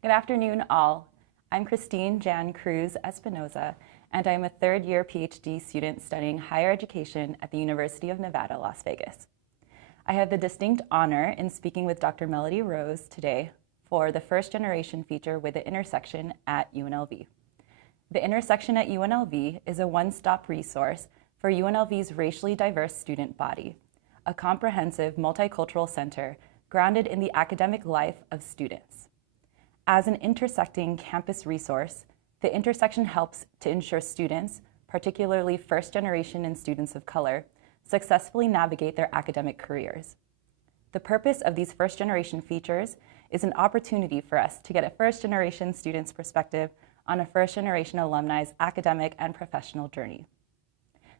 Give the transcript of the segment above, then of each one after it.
Good afternoon, all. I'm Kristine Jan Cruz Espinoza, and I'm a third-year PhD student studying higher education at the University of Nevada, Las Vegas. I have the distinct honor in speaking with Dr. Melody Rose today for the first generation feature with the intersection at UNLV. The intersection at UNLV is a one-stop resource for UNLV's racially diverse student body, a comprehensive multicultural center grounded in the academic life of students. As an intersecting campus resource, the intersection helps to ensure students, particularly first generation and students of color, successfully navigate their academic careers. The purpose of these first generation features is an opportunity for us to get a first generation student's perspective on a first generation alumni's academic and professional journey.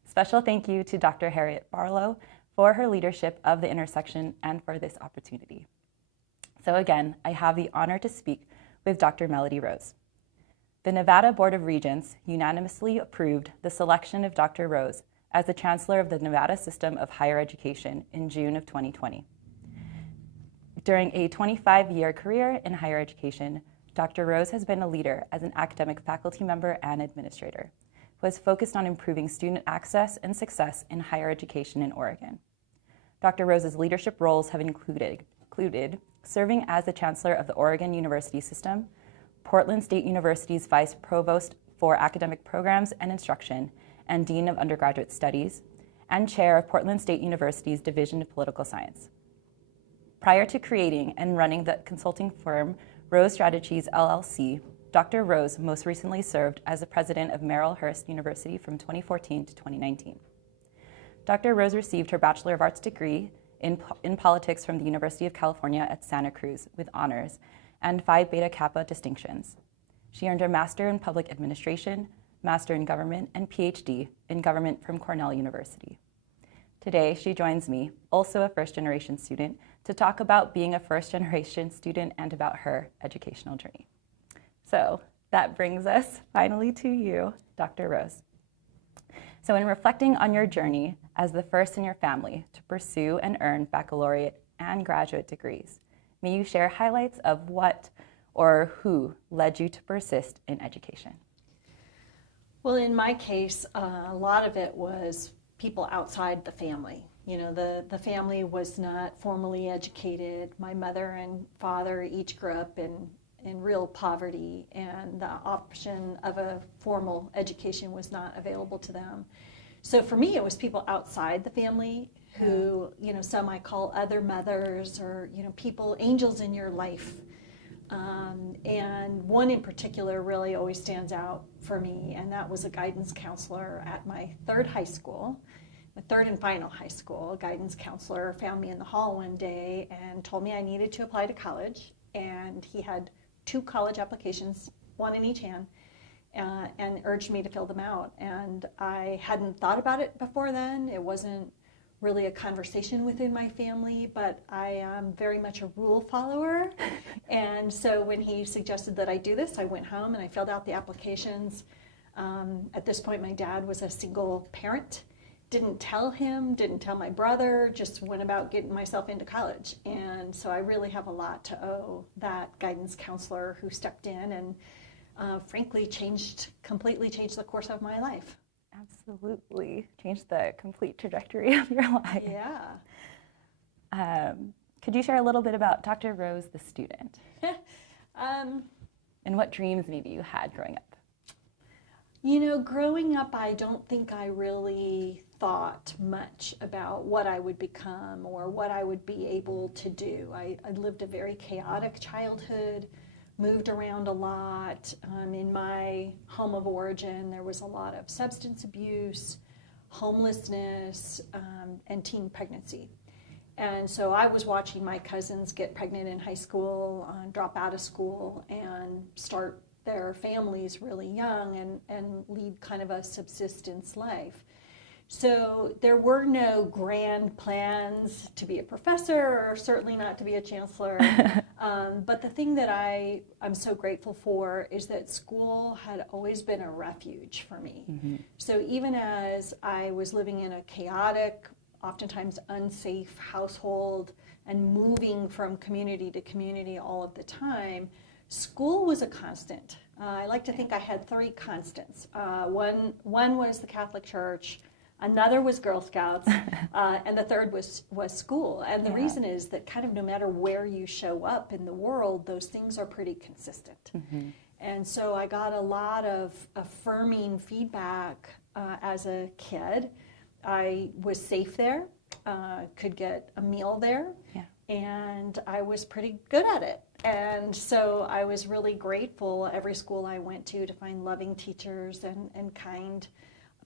Special thank you to Dr. Harriet Barlow for her leadership of the intersection and for this opportunity. So again, I have the honor to speak with Dr. Melody Rose. The Nevada Board of Regents unanimously approved the selection of Dr. Rose as the Chancellor of the Nevada System of Higher Education in June of 2020. During a 25-year career in higher education, Dr. Rose has been a leader as an academic faculty member and administrator who has focused on improving student access and success in higher education in Oregon. Dr. Rose's leadership roles have included serving as the Chancellor of the Oregon University System, Portland State University's Vice Provost for Academic Programs and Instruction and Dean of Undergraduate Studies, and Chair of Portland State University's Division of Political Science. Prior to creating and running the consulting firm Rose Strategies LLC, Dr. Rose most recently served as the president of Marylhurst University from 2014 to 2019. Dr. Rose received her Bachelor of Arts degree in politics from the University of California at Santa Cruz with honors and Phi Beta Kappa distinctions. She earned her Master in Public Administration, Master in Government, and PhD in Government from Cornell University. Today, she joins me, also a first-generation student, to talk about being a first-generation student and about her educational journey. So that brings us finally to you, Dr. Rose. So in reflecting on your journey as the first in your family to pursue and earn baccalaureate and graduate degrees, may you share highlights of what or who led you to persist in education? Well, in my case, a lot of it was people outside the family. You know, the family was not formally educated. My mother and father each grew up in real poverty, and the option of a formal education was not available to them. So for me, it was people outside the family who, you know, some I call other mothers or, you know, people, angels in your life. And one in particular really always stands out for me, and that was a guidance counselor at my third and final high school. A guidance counselor found me in the hall one day and told me I needed to apply to college, and he had 2 college applications, one in each hand, and urged me to fill them out. And I hadn't thought about it before then. It wasn't really a conversation within my family, but I am very much a rule follower. And so when he suggested that I do this, I went home and I filled out the applications. At this point, my dad was a single parent. Didn't tell him, didn't tell my brother, just went about getting myself into college. And so I really have a lot to owe that guidance counselor who stepped in and frankly completely changed the course of my life. Absolutely. Changed the complete trajectory of your life. Yeah. Could you share a little bit about Dr. Rose, the student? And what dreams maybe you had growing up? You know, growing up, I don't think I really thought much about what I would become or what I would be able to do. I lived a very chaotic childhood, moved around a lot. In my home of origin, there was a lot of substance abuse, homelessness, and teen pregnancy. And so I was watching my cousins get pregnant in high school, drop out of school, and start their families really young and lead kind of a subsistence life. So there were no grand plans to be a professor or certainly not to be a chancellor. But the thing that I'm so grateful for is that school had always been a refuge for me. Mm-hmm. So even as I was living in a chaotic, oftentimes unsafe household and moving from community to community all of the time, School was a constant. I like to think I had three constants. One was the Catholic Church, another was Girl Scouts, and the third was school. And the reason is that kind of no matter where you show up in the world, those things are pretty consistent. Mm-hmm. And so I got a lot of affirming feedback as a kid. I was safe there, could get a meal there, and I was pretty good at it. And so I was really grateful every school I went to find loving teachers and kind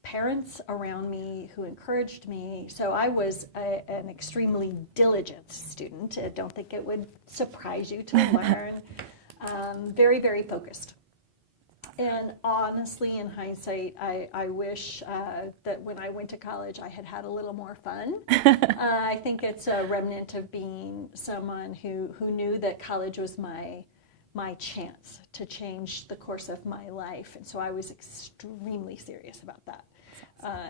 parents around me who encouraged me. So I was an extremely diligent student. I don't think it would surprise you to learn. Very, very focused. And honestly, in hindsight, I wish that when I went to college, I had had a little more fun. I think it's a remnant of being someone who knew that college was my chance to change the course of my life. And so I was extremely serious about that.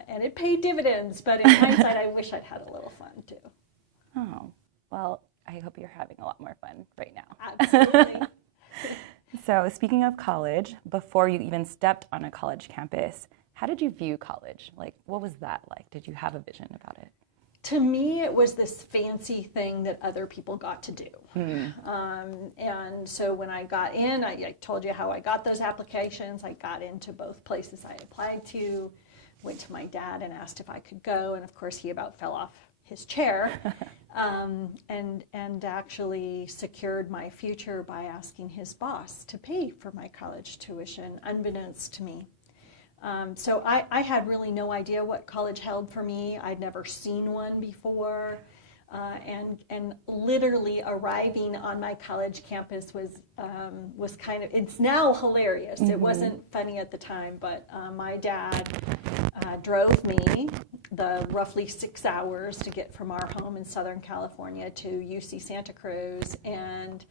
And it paid dividends, but in hindsight, I wish I'd had a little fun too. Oh, well, I hope you're having a lot more fun right now. Absolutely. So speaking of college, before you even stepped on a college campus, how did you view college? Like, what was that like? Did you have a vision about it? To me, it was this fancy thing that other people got to do. And so when I got in, I told you how I got those applications. I got into both places I applied to, went to my dad and asked if I could go. And of course, he about fell off his chair. And actually secured my future by asking his boss to pay for my college tuition, unbeknownst to me. So I had really no idea what college held for me. I'd never seen one before. And literally arriving on my college campus was kind of, it's now hilarious. Mm-hmm. It wasn't funny at the time, but my dad drove me the roughly 6 hours to get from our home in Southern California to UC Santa Cruz and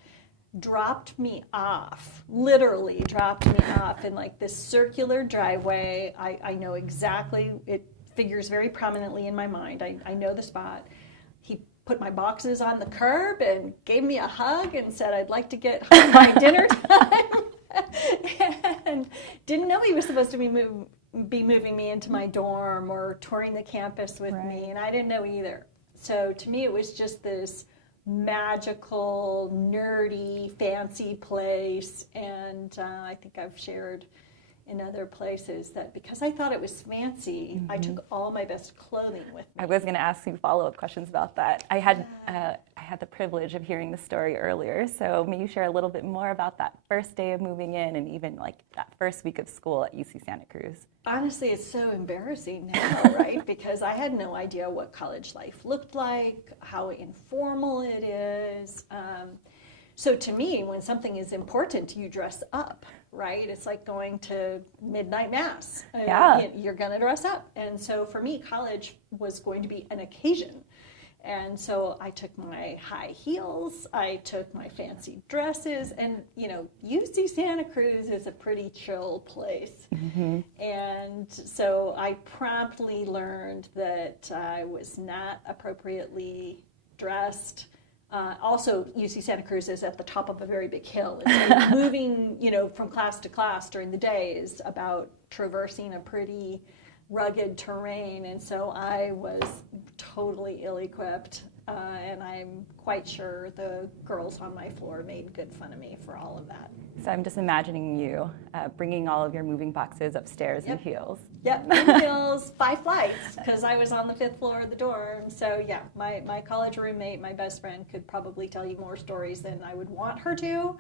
dropped me off, literally dropped me off in like this circular driveway. I know exactly, it figures very prominently in my mind. I know the spot. He put my boxes on the curb and gave me a hug and said I'd like to get home by dinner time. And didn't know he was supposed to be moving me into my dorm or touring the campus with me, and I didn't know either. So to me, it was just this magical, nerdy, fancy place, and I think I've shared in other places that because I thought it was fancy, I took all my best clothing with me. I was going to ask you follow-up questions about that. I had the privilege of hearing the story earlier, so may you share a little bit more about that first day of moving in and even like that first week of school at UC Santa Cruz? Honestly, it's so embarrassing now, right? Because I had no idea what college life looked like, how informal it is. So to me, when something is important, you dress up, right? It's like going to midnight mass. Yeah. You're going to dress up. And so for me, college was going to be an occasion. And so I took my high heels, I took my fancy dresses, and, you know, UC Santa Cruz is a pretty chill place. Mm-hmm. And so I promptly learned that I was not appropriately dressed. Also, UC Santa Cruz is at the top of a very big hill. It's like moving, you know, from class to class during the day is about traversing a pretty rugged terrain, and so I was totally ill-equipped, and I'm quite sure the girls on my floor made good fun of me for all of that. So I'm just imagining you bringing all of your moving boxes upstairs in heels. Yep, in heels, 5 flights, because I was on the 5th floor of the dorm. So yeah, my college roommate, my best friend, could probably tell you more stories than I would want her to,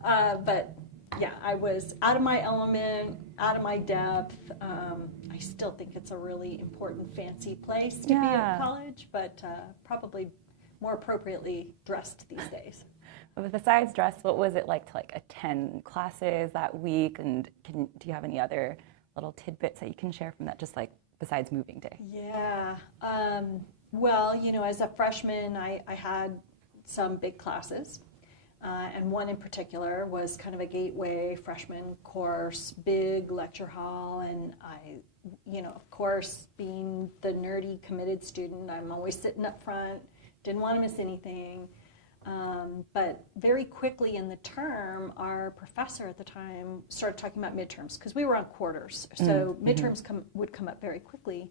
but yeah, I was out of my element, out of my depth. I still think it's a really important, fancy place to be at college, but probably more appropriately dressed these days. But besides dress, what was it like to attend classes that week? And do you have any other little tidbits that you can share from that, just like besides moving day? Yeah. Well, you know, as a freshman, I had some big classes. And one in particular was kind of a gateway freshman course, big lecture hall, and I, you know, of course, being the nerdy, committed student, I'm always sitting up front, didn't want to miss anything. But very quickly in the term, our professor at the time started talking about midterms, because we were on quarters. So midterms would come up very quickly.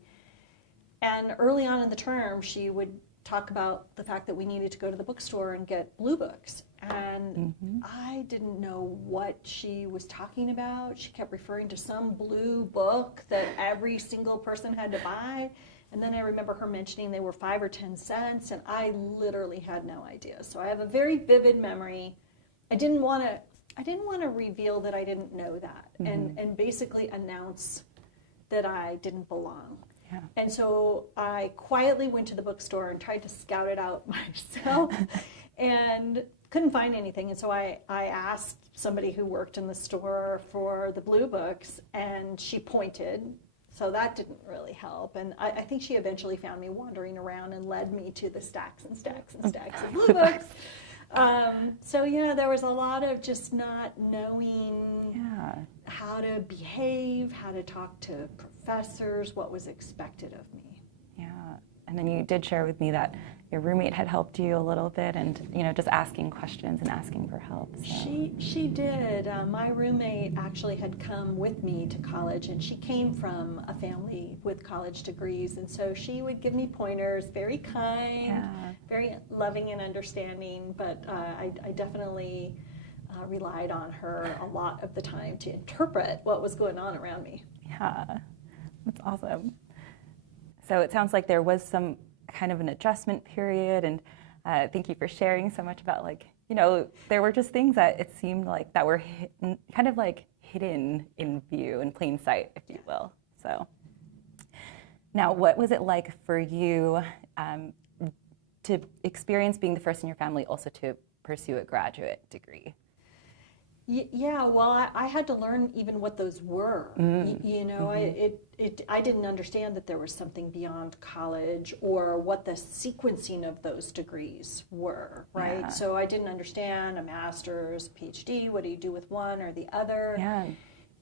And early on in the term, she would talk about the fact that we needed to go to the bookstore and get blue books. And I didn't know what she was talking about. She kept referring to some blue book that every single person had to buy. And then I remember her mentioning they were 5 or 10 cents, and I literally had no idea. So I have a very vivid memory. I didn't want to reveal that I didn't know that, and basically announce that I didn't belong. Yeah. And so I quietly went to the bookstore and tried to scout it out myself and couldn't find anything. And so I asked somebody who worked in the store for the blue books, and she pointed. So that didn't really help. And I think she eventually found me wandering around and led me to the stacks and stacks and stacks of blue books. So, there was a lot of just not knowing how to behave, how to talk to professors, what was expected of me. Yeah. And then you did share with me that your roommate had helped you a little bit, and just asking questions and asking for help. So. She did. My roommate actually had come with me to college, and she came from a family with college degrees, and so she would give me pointers, very kind, very loving and understanding, but I definitely relied on her a lot of the time to interpret what was going on around me. Yeah, that's awesome. So it sounds like there was some kind of an adjustment period, and thank you for sharing so much about, there were just things that it seemed like that were kind of like hidden in view, in plain sight, if you will. So now, what was it like for you to experience being the first in your family also to pursue a graduate degree? Yeah, well, I had to learn even what those were. I didn't understand that there was something beyond college or what the sequencing of those degrees were, right? Yeah. So I didn't understand a master's, PhD, what do you do with one or the other? Yeah.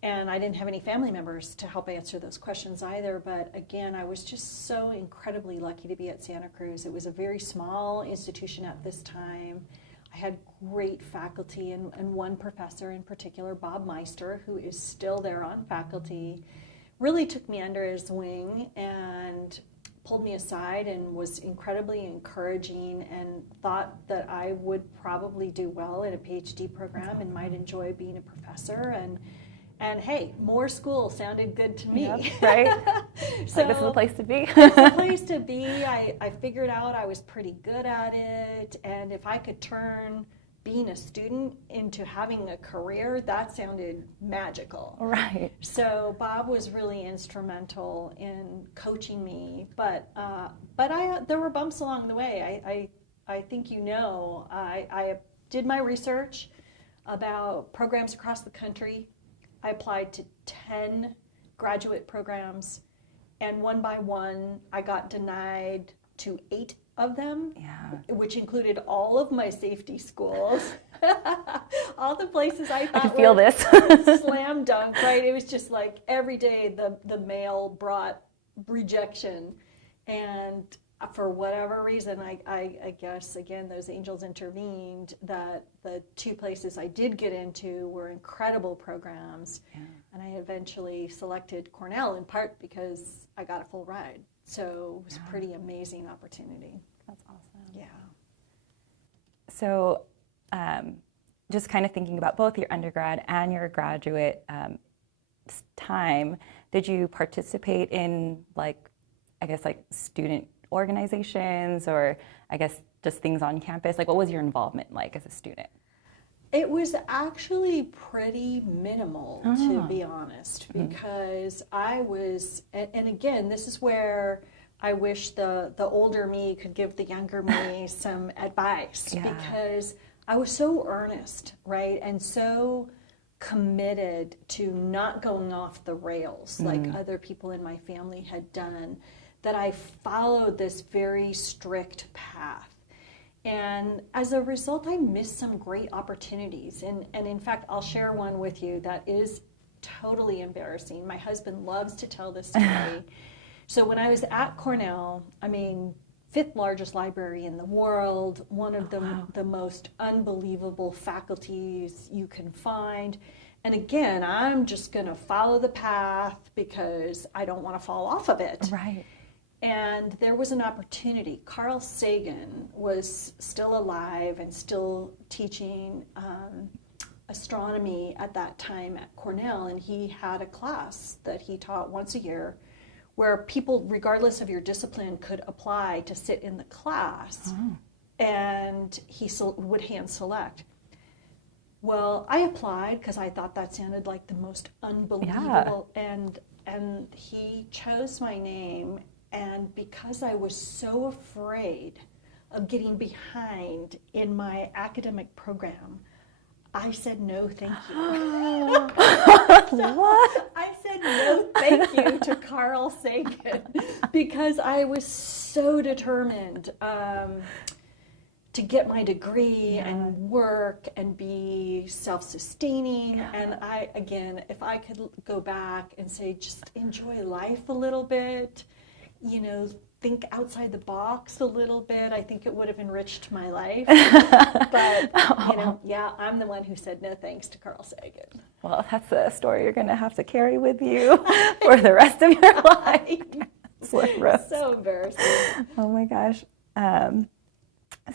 And I didn't have any family members to help answer those questions either. But again, I was just so incredibly lucky to be at Santa Cruz. It was a very small institution at this time. I had great faculty, and one professor in particular, Bob Meister, who is still there on faculty, really took me under his wing and pulled me aside and was incredibly encouraging and thought that I would probably do well in a PhD program and might enjoy being a professor. And hey, more school sounded good to me. Yep, right? So this is the place to be. It's the place to be. I figured out I was pretty good at it, and if I could turn being a student into having a career, that sounded magical. Right. So Bob was really instrumental in coaching me, but there were bumps along the way. I think I did my research about programs across the country. I applied to 10 graduate programs, and one by one, I got denied to 8 of them, which included all of my safety schools, all the places I thought I could feel this. Slam dunk, right? It was just like every day the mail brought rejection, and for whatever reason, I guess, again, those angels intervened, that the 2 places I did get into were incredible programs. Yeah. And I eventually selected Cornell, in part because I got a full ride. So it was a pretty amazing opportunity. That's awesome. Yeah. So just kind of thinking about both your undergrad and your graduate time, did you participate in, student organizations, or I guess just things on campus? What was your involvement like as a student? It was actually pretty minimal, to be honest, because I was, and again, this is where I wish the older me could give the younger me some advice, because I was so earnest, right, and so committed to not going off the rails like other people in my family had done, that I followed this very strict path. And as a result, I missed some great opportunities. And in fact, I'll share one with you that is totally embarrassing. My husband loves to tell this story. So when I was at Cornell, fifth largest library in the world, one of Wow. the most unbelievable faculties you can find. And again, I'm just going to follow the path because I don't want to fall off of it. Right. And there was an opportunity. Carl Sagan was still alive and still teaching astronomy at that time at Cornell, and he had a class that he taught once a year where people, regardless of your discipline, could apply to sit in the class, and he would hand select. Well, I applied because I thought that sounded like the most unbelievable, and he chose my name, and because I was so afraid of getting behind in my academic program, I said no, thank you. What? I said no, thank you to Carl Sagan because I was so determined to get my degree and work and be self-sustaining. And I, again, if I could go back and say, just enjoy life a little bit, you know, think outside the box a little bit, I think it would have enriched my life. But, you know, yeah, I'm the one who said no thanks to Carl Sagan. Well, that's a story you're going to have to carry with you for the rest of your life. So embarrassing. Oh my gosh.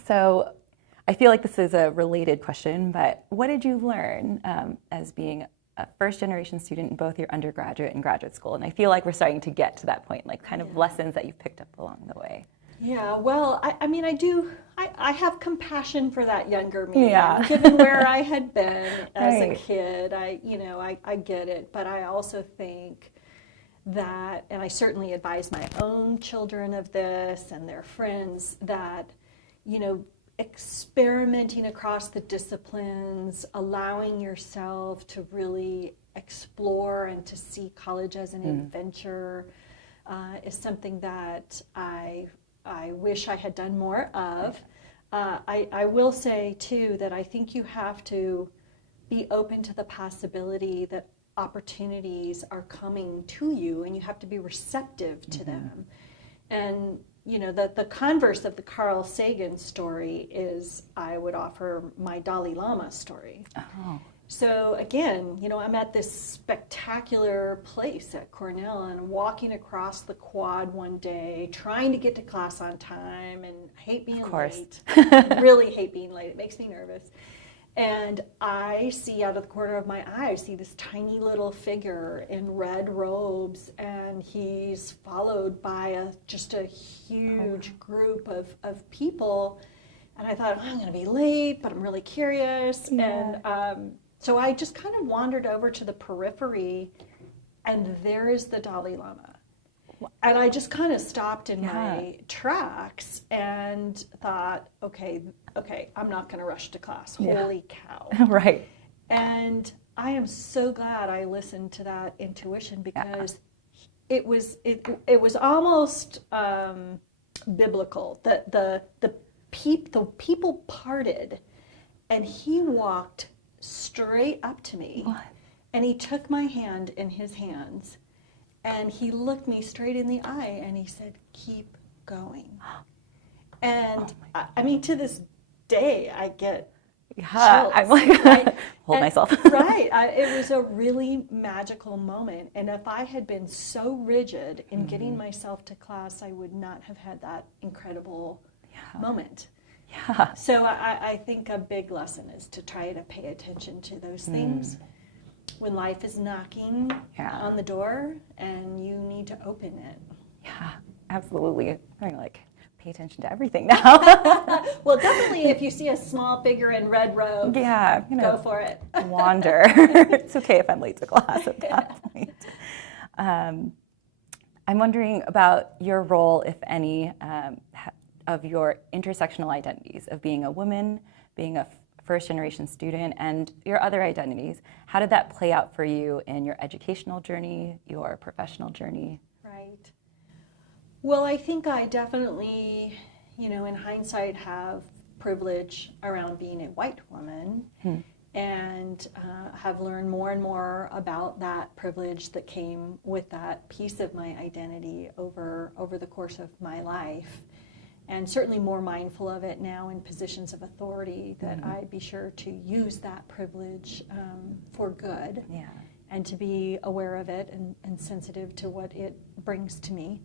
So I feel like this is a related question, but what did you learn as being a first-generation student in both your undergraduate and graduate school? And I feel like we're starting to get to that point, like kind of lessons that you've picked up along the way. Yeah, well, I mean, I have compassion for that younger me. Yeah. Given where I had been as a kid, I get it. But I also think that, and I certainly advise my own children of this and their friends, that, you know, experimenting across the disciplines, allowing yourself to really explore and to see college as an adventure is something that I wish I had done more of. I will say, too, that I think you have to be open to the possibility that opportunities are coming to you, and you have to be receptive to them. And you know, the converse of the Carl Sagan story is, I would offer my Dalai Lama story. Oh. So again, you know, I'm at this spectacular place at Cornell, and I'm walking across the quad one day, trying to get to class on time, and I hate being late. Really hate being late. It makes me nervous. And I see out of the corner of my eye, I see this tiny little figure in red robes, and he's followed by just a huge group of people. And I thought, I'm going to be late, but I'm really curious. Yeah. And so I just kind of wandered over to the periphery, and there is the Dalai Lama. And I just kind of stopped in my tracks and thought, okay, I'm not going to rush to class. Holy cow. Right. And I am so glad I listened to that intuition, because it was almost biblical. The people parted, and he walked straight up to me. What? And he took my hand in his hands, and he looked me straight in the eye, and he said, keep going. And I mean, to this day, I get chills. I'm like, hold myself. Right. It was a really magical moment. And if I had been so rigid in getting myself to class, I would not have had that incredible moment. Yeah. So I think a big lesson is to try to pay attention to those things when life is knocking on the door and you need to open it. Yeah, absolutely. I'm like, pay attention to everything now. Well, definitely if you see a small figure in red robes, go for it. Wander. It's okay if I'm late to class at that point. I'm wondering about your role, if any, of your intersectional identities, of being a woman, being a first-generation student, and your other identities. How did that play out for you in your educational journey, your professional journey? Right. Well, I think I definitely, you know, in hindsight, have privilege around being a white woman, and have learned more and more about that privilege that came with that piece of my identity over the course of my life. and certainly more mindful of it now in positions of authority, that I be sure to use that privilege for good, and to be aware of it and sensitive to what it brings to me.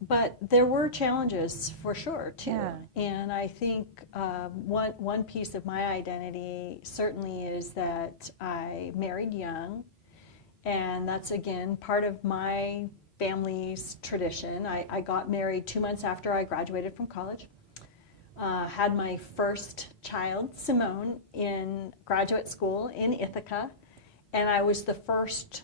But there were challenges for sure too, and I think one piece of my identity certainly is that I married young, and that's again part of my family's tradition. I got married 2 months after I graduated from college, had my first child, Simone, in graduate school in Ithaca, and I was the first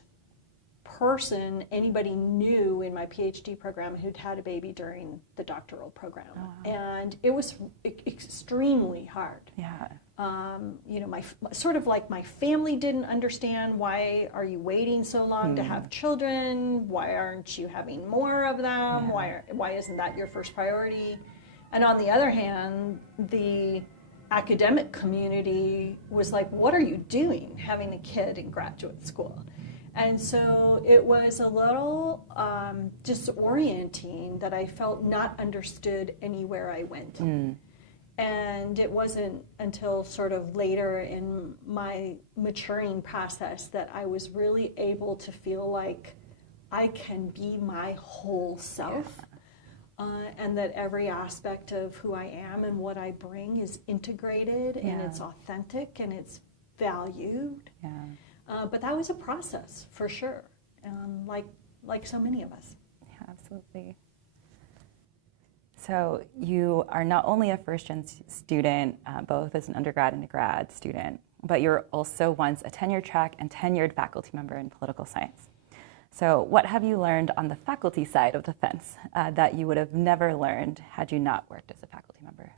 person anybody knew in my PhD program who'd had a baby during the doctoral program. Oh, wow. And it was extremely hard. Yeah. You know, sort of like my family didn't understand, why are you waiting so long to have children? Why aren't you having more of them? Why isn't that your first priority? And on the other hand, the academic community was like, what are you doing having a kid in graduate school? And so it was a little disorienting that I felt not understood anywhere I went. And it wasn't until sort of later in my maturing process that I was really able to feel like I can be my whole self, and that every aspect of who I am and what I bring is integrated, and it's authentic, and it's valued. But that was a process, for sure, like so many of us. Yeah, absolutely. So you are not only a first-gen student, both as an undergrad and a grad student, but you're also once a tenure-track and tenured faculty member in political science. So what have you learned on the faculty side of the fence that you would have never learned had you not worked as a faculty member?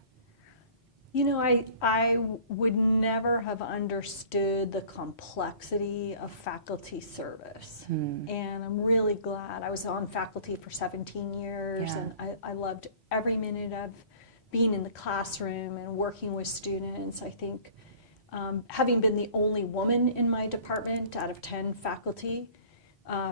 You know, I would never have understood the complexity of faculty service. And I'm really glad. I was on faculty for 17 years, and I loved every minute of being in the classroom and working with students. I think having been the only woman in my department out of 10 faculty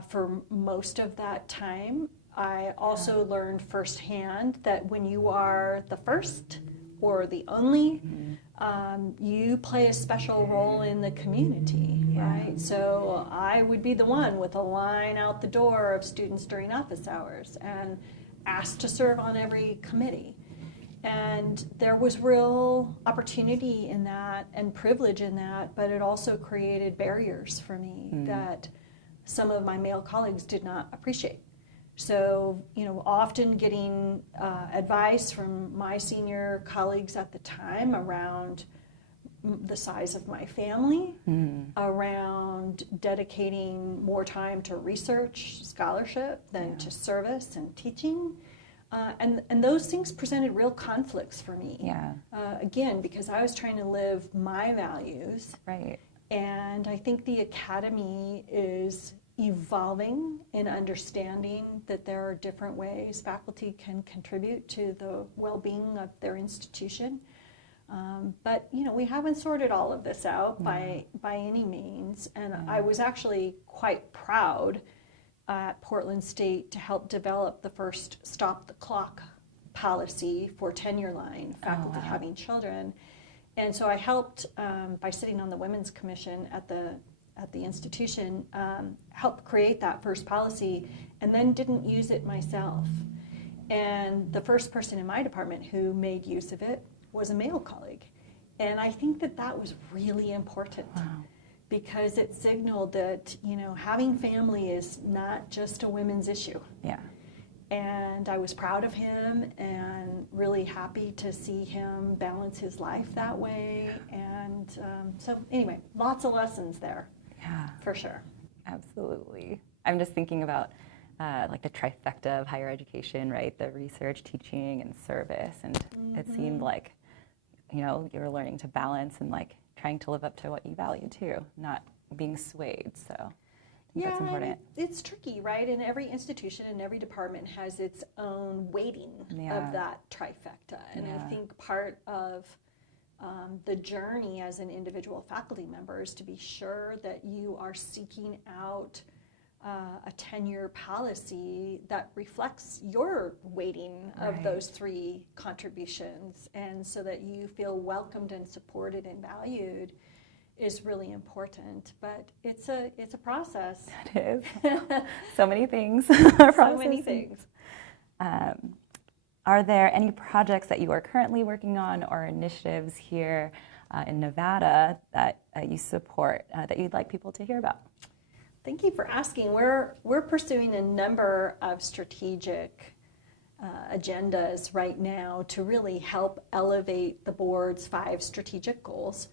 for most of that time, I also learned firsthand that when you are the first or the only, you play a special role in the community, right? So I would be the one with a line out the door of students during office hours and asked to serve on every committee. And there was real opportunity in that and privilege in that, but it also created barriers for me that some of my male colleagues did not appreciate. So, you know, often getting advice from my senior colleagues at the time around the size of my family, around dedicating more time to research, scholarship than to service and teaching. And those things presented real conflicts for me. Again, because I was trying to live my values. Right. And I think the academy is evolving in understanding that there are different ways faculty can contribute to the well-being of their institution. But, you know, we haven't sorted all of this out by any means. And I was actually quite proud at Portland State to help develop the first stop the clock policy for tenure line faculty having children. And so I helped, by sitting on the Women's Commission at the institution, helped create that first policy, and then didn't use it myself. And the first person in my department who made use of it was a male colleague. And I think that that was really important because it signaled that, you know, having family is not just a women's issue. And I was proud of him and really happy to see him balance his life that way. And so anyway, lots of lessons there. For sure. Absolutely. I'm just thinking about like the trifecta of higher education, right? The research, teaching, and service. And it seemed like, you know, you're learning to balance and like trying to live up to what you value too, not being swayed. So that's important. It's tricky, right? And every institution and every department has its own weighting of that trifecta. And I think part of the journey as an individual faculty member is to be sure that you are seeking out a tenure policy that reflects your weighting of those 3 contributions, and so that you feel welcomed and supported and valued is really important. But it's a process. It is. So many things. So many things. Are there any projects that you are currently working on or initiatives here in Nevada that you support that you'd like people to hear about? Thank you for asking. We're pursuing a number of strategic agendas right now to really help elevate the board's 5 strategic goals.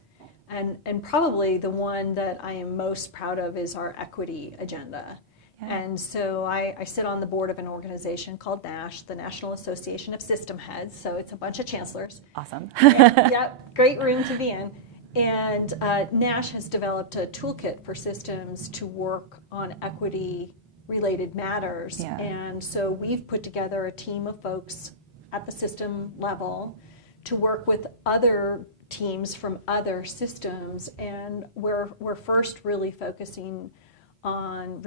And probably the one that I am most proud of is our equity agenda. Yeah. And so I sit on the board of an organization called NASH, the National Association of System Heads. So it's a bunch of chancellors. Awesome. Yep, great room to be in. And NASH has developed a toolkit for systems to work on equity-related matters. Yeah. And so we've put together a team of folks at the system level to work with other teams from other systems. And we're first really focusing on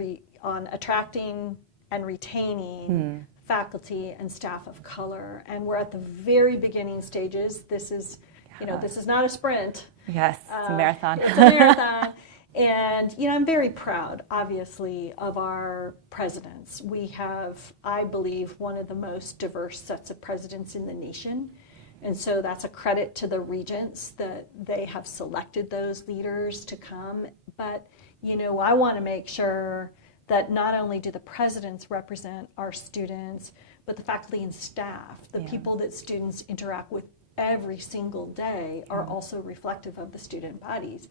attracting and retaining faculty and staff of color. And we're at the very beginning stages. This is, this is not a sprint. Yes, it's a marathon. It's a marathon. And, I'm very proud, obviously, of our presidents. We have, I believe, one of the most diverse sets of presidents in the nation. And so that's a credit to the regents that they have selected those leaders to come. But, I want to make sure that not only do the presidents represent our students, but the faculty and staff, the people that students interact with every single day are also reflective of the student bodies.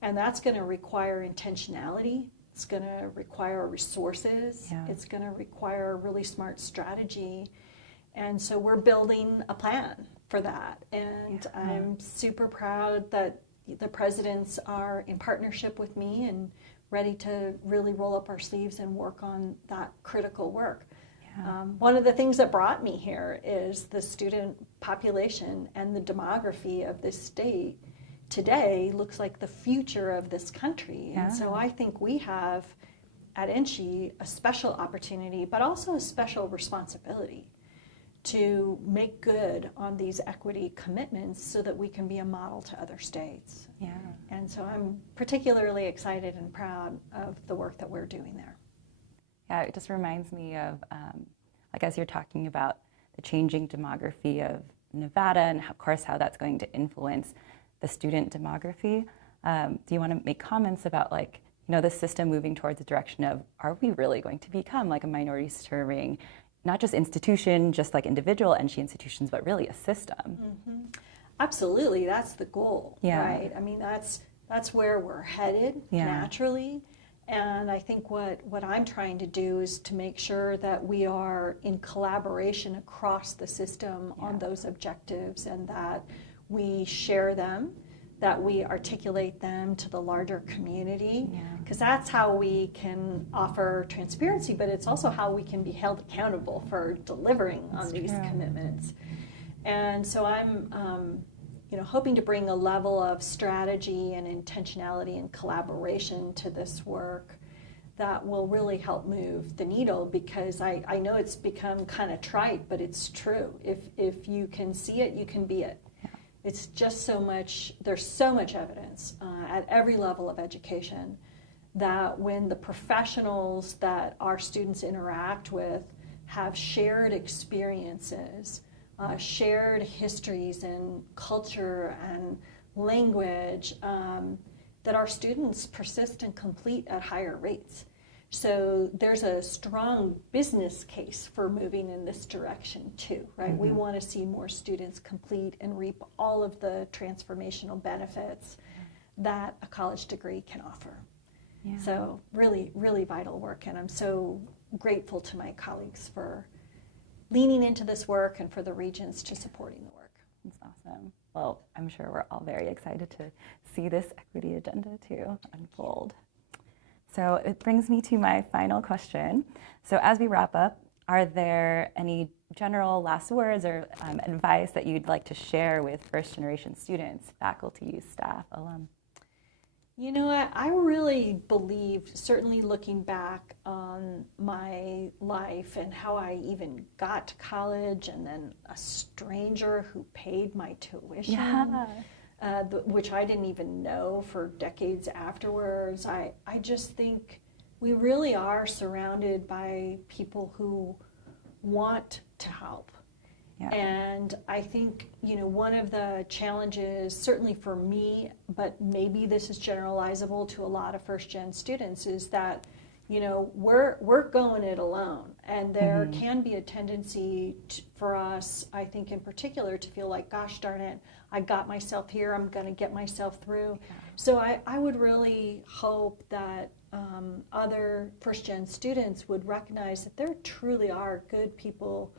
And that's going to require intentionality. It's going to require resources. Yeah. It's going to require a really smart strategy. And so we're building a plan for that. And I'm super proud that the presidents are in partnership with me and ready to really roll up our sleeves and work on that critical work. One of the things that brought me here is the student population and the demography of this state today looks like the future of this country. Yeah. And so I think we have at NSHE a special opportunity, but also a special responsibility to make good on these equity commitments so that we can be a model to other states. Yeah. And so I'm particularly excited and proud of the work that we're doing there. Yeah, it just reminds me of, as you're talking about the changing demography of Nevada and, of course, how that's going to influence the student demography. Do you want to make comments about, the system moving towards the direction of, are we really going to become a minority-serving, not just institution, just like individual NSHE institutions, but really a system? Mm-hmm. Absolutely, that's the goal, right? I mean, that's where we're headed naturally. And I think what I'm trying to do is to make sure that we are in collaboration across the system on those objectives, and that we share them, that we articulate them to the larger community, because that's how we can offer transparency, but it's also how we can be held accountable for delivering on these commitments. And so I'm hoping to bring a level of strategy and intentionality and collaboration to this work that will really help move the needle, because I know it's become kind of trite, but it's true. If you can see it, you can be it. It's just so much, there's so much evidence at every level of education that when the professionals that our students interact with have shared experiences, shared histories and culture and language, that our students persist and complete at higher rates. So there's a strong business case for moving in this direction too, right? Mm-hmm. We want to see more students complete and reap all of the transformational benefits that a college degree can offer. Yeah. So really, really vital work, and I'm so grateful to my colleagues for leaning into this work and for the regents to supporting the work. That's awesome. Well, I'm sure we're all very excited to see this equity agenda too unfold. So it brings me to my final question. So as we wrap up, are there any general last words or advice that you'd like to share with first-generation students, faculty, staff, alum? You know, I really believe, certainly looking back on my life and how I even got to college, and then a stranger who paid my tuition, Yeah. which I didn't even know for decades afterwards. I just think we really are surrounded by people who want to help. Yeah. And I think, you know, one of the challenges, certainly for me, but maybe this is generalizable to a lot of first-gen students, is that, you know, we're going it alone. And there can be a tendency for us, I think in particular, to feel like, gosh darn it, I got myself here, I'm going to get myself through. Yeah. So I would really hope that other first-gen students would recognize that there truly are good people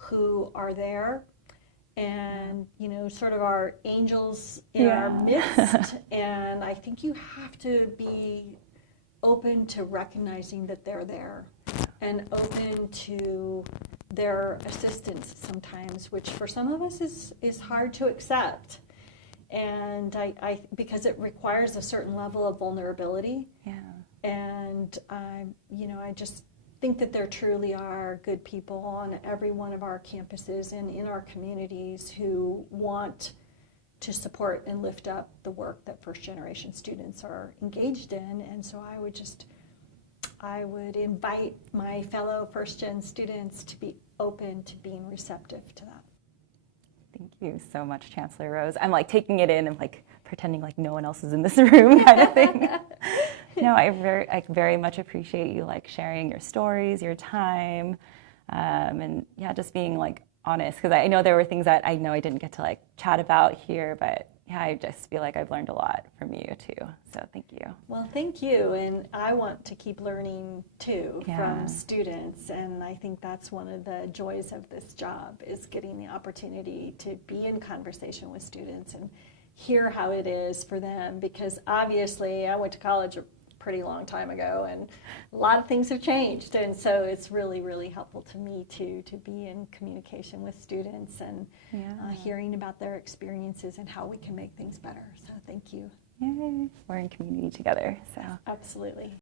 who are there and, you know, sort of our angels in our midst. And I think you have to be open to recognizing that they're there and open to their assistance sometimes, which for some of us is hard to accept. And I because it requires a certain level of vulnerability. Yeah. And you know, I just think that there truly are good people on every one of our campuses and in our communities who want to support and lift up the work that first generation students are engaged in. And so I would invite my fellow first gen students to be open to being receptive to that. Thank you so much, Chancellor Rose. I'm like taking it in and like pretending like no one else is in this room kind of thing. No, I very much appreciate you like sharing your stories, your time, and yeah, just being like honest, because I know there were things that I know I didn't get to like chat about here, but yeah, I just feel like I've learned a lot from you too. So thank you. Well, thank you, and I want to keep learning too from students, and I think that's one of the joys of this job, is getting the opportunity to be in conversation with students and hear how it is for them, because obviously I went to college a pretty long time ago and a lot of things have changed, and so it's really, really helpful to me too to be in communication with students and hearing about their experiences and how we can make things better. So thank you. Yay. We're in community together. So absolutely.